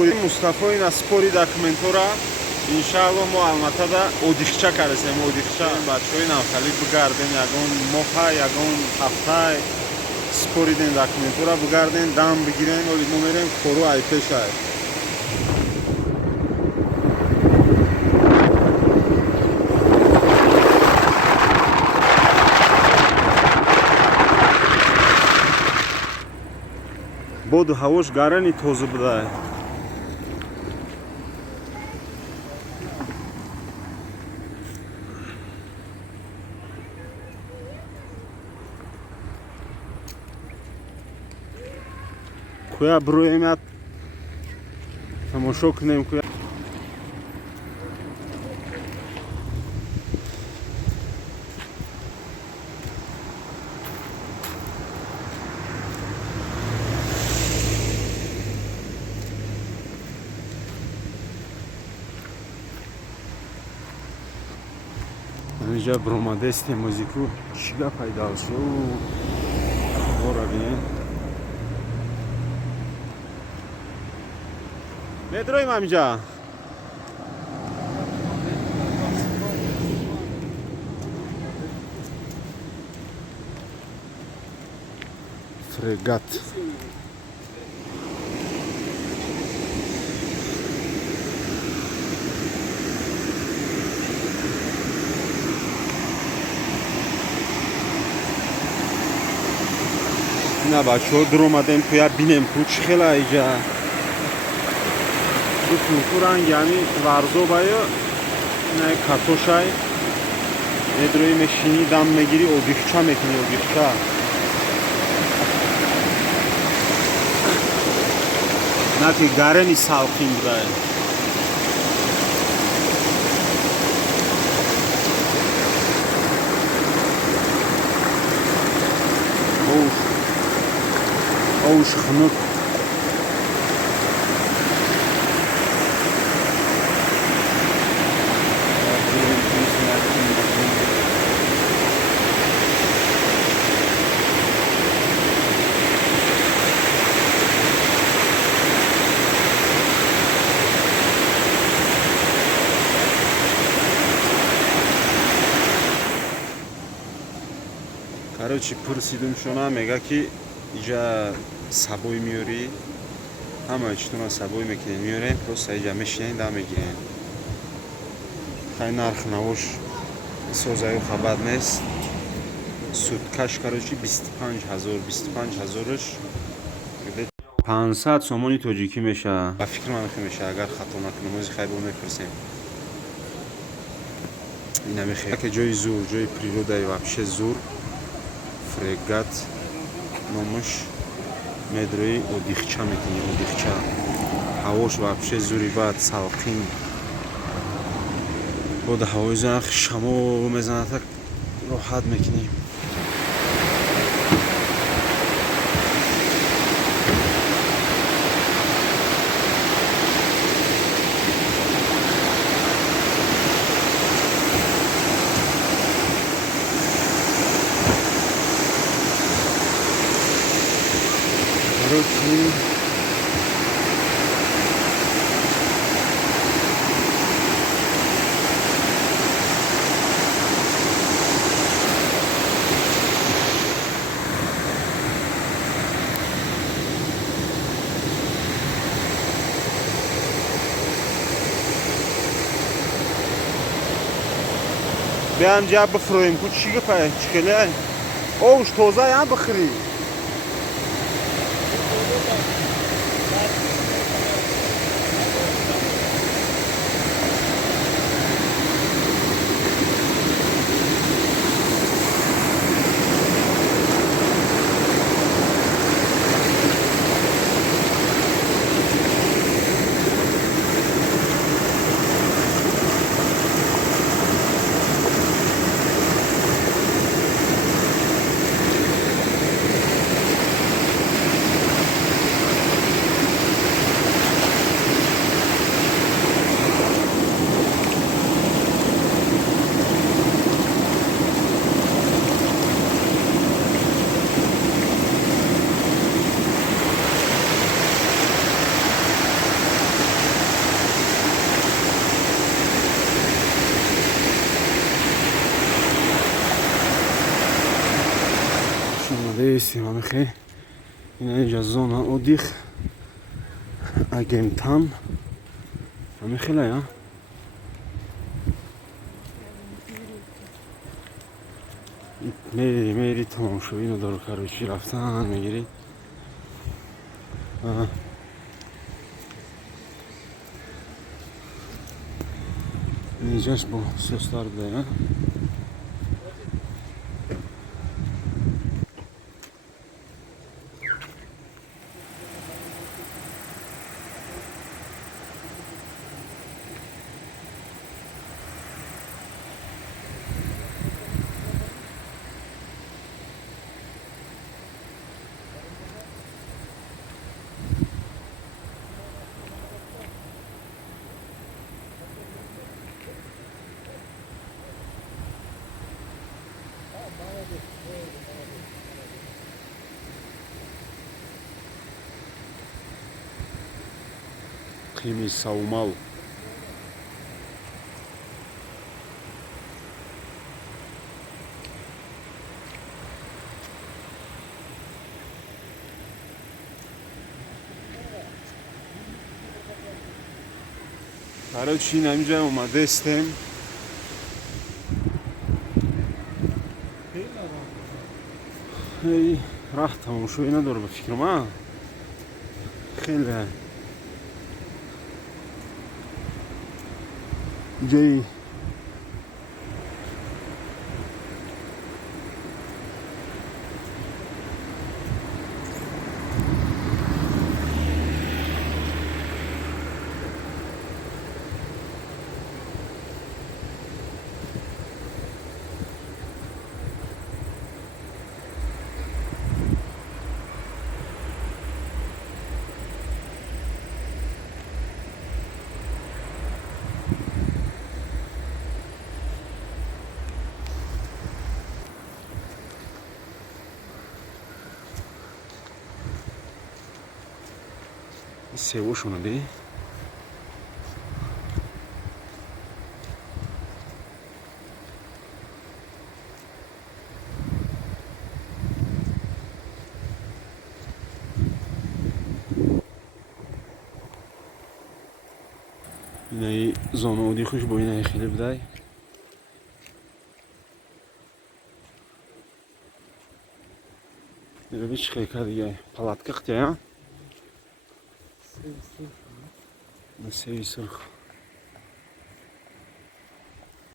спори Мустафо ин спори документора иншаалло мо албатта да одихча карасем одихча бачаҳои навхалӣ бигарден ягон моҳа ягон ҳафта спориден документора бигарден дам бигирен оли мо мерем кору ай пешай боду ҳавош гарани тоза буда куя бироем як тамошо кунем куя اینجا برامادست موزیکو چیگا پیدا شو خورا بین ندرویم همینجا فرگات نه بچه‌ها در اومدیم توی بینیم کوچ خیلی اینجا دو کنکورن یعنی ورزو باید نه کاتوشای ندروی مشینی دم میگیری اودیخچا میکنی اودیخچا نه که گرمی سالخین بوده اوش خنک короче пурсидум шуна мега ки اینجا سبوی میاری همه چطور سبوی میکنین میارین پروسته اینجا میشینین دم میگیرین خیلی نرخ نوش سوزایی خبر نیست سودکش کارچی 25,000ش 500 سومانی توجیکی میشه با فکر من میشه اگر خطا نکنم موزی خیلی بود میپرسیم این نمیخواه که جای زور جای پریروده وابشه زور فرگات номаш медрои одихча метини одихча ҳавош вообще зури бад салқин бода ҳавои занах шамо мезанад так роҳат мекунем بیام جا بفرویم کو چی گفته چکله اوش توزه یا بخری Дестим амихе. Ина иҷа зона отдих Агентан. Амихела я. мери тамомшавино дору карочи рафтан мегирӣ. Иҷаш бо сёстар дая. Қими Саумал. Короче, инамиҷа омадестем. Раҳ тамошоӣ надору ба фикрам, а? Хеле ҷои севошона де. инаи зона оди хуш бо инаи хеле будай. Ира чи хелка дига палатка хтя. Севи сурх.